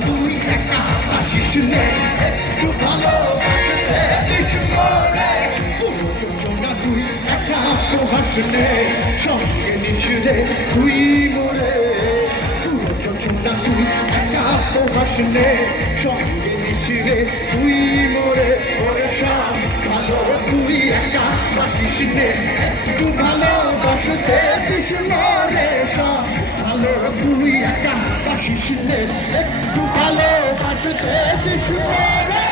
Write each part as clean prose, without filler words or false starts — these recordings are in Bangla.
তুই একা আসিস নে একটু ভালোবাসতে দিস মরে পুরো যোজনা তুই একা প্রভাস নে সঙ্গে নিস রে তুই মরে পুরো যোজনা তুই একা প্রভাস নে সঙ্গে নিস রে তুই মরে ওরে সব ভালো তুই একা আসিস নে একটু ভালোবাসতে দিস মরে সব ভালো তুই একা আসিস নে একটু ভালোবাসতে দিস মরে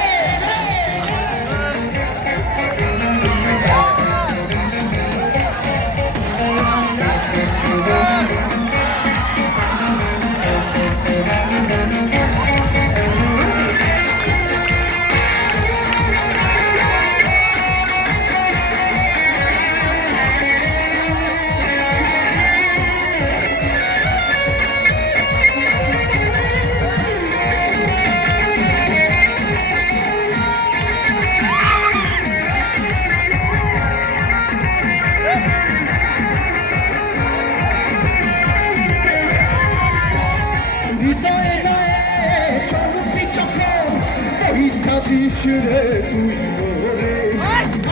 দিশরে তুই মোরে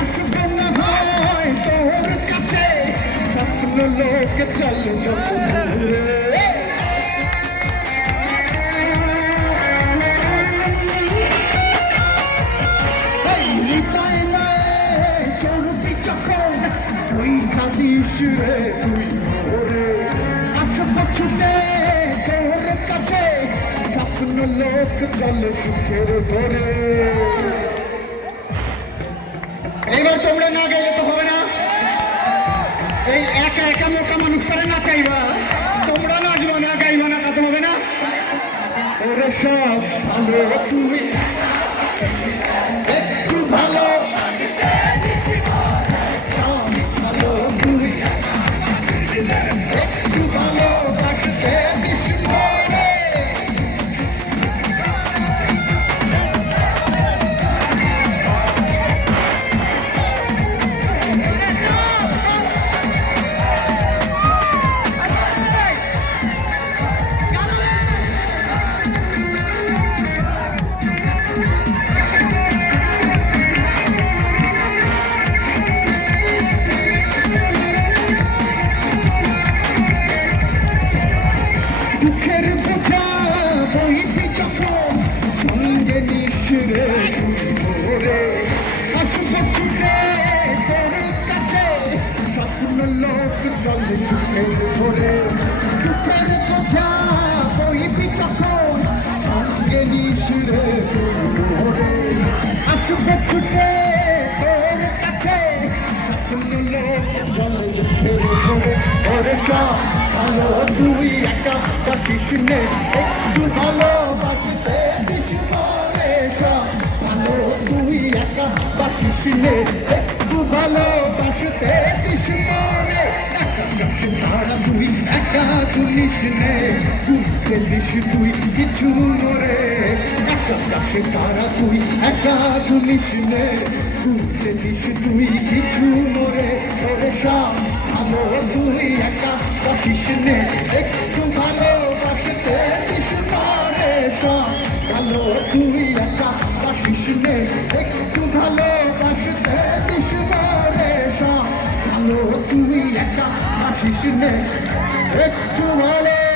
আসব না হয় তোর কাছে স্বপ্ন লোকে চল ঘুরে হৃদয় নয় চলবি যখন তুই দিশরে তুই মোরে আসব ছুটে তোর কাছে স্বপ্ন লোক চল সুখের ঘরে এইবার তোমরা না গেলে তো হবে না এই একা একা মোটা মানুষ করে না চাইবা তোমরা নাচবো না গাইবা না তা তো হবে না ওরে সব ভালো তুই একটু ভালো ভালো তুই একটু ভালো দুঃখের বোঝা বইবি যখন সঙ্গে নিশরে ঘুরে আসব ছুটে তোর কাছে স্বপ্ন লোক চলে সুখের ঘরে দুঃখের বোঝা বইবি যখন সঙ্গে নিশরে ঘুরে আসব ছুটে তোর কাছে স্বপ্ন লোক চলে সুখের ঘরে ওরে সব ভালো তুই একা বাসিস নে একটু ভালোবাসতে দিস মরে সব ভালো তুই একা বাসিস নে একটু ভালোবাসতে দিস মরে তারা তুই একা তুলিস নে তুলতে দিস তুই কিছু মরে আকাশে তারা তুই একা তুলিস নে তুলতে দিস তুই কিছু মরে ওরে সব ভালো তুই একা বাসিস নে একটু ভালোবাসতে দিস মরে সব ভালো তুই একা বাসিস নে একটু ভালোবাসতে দিস মরে সব ভালো তুই একা বাসিস নে একটু ভালো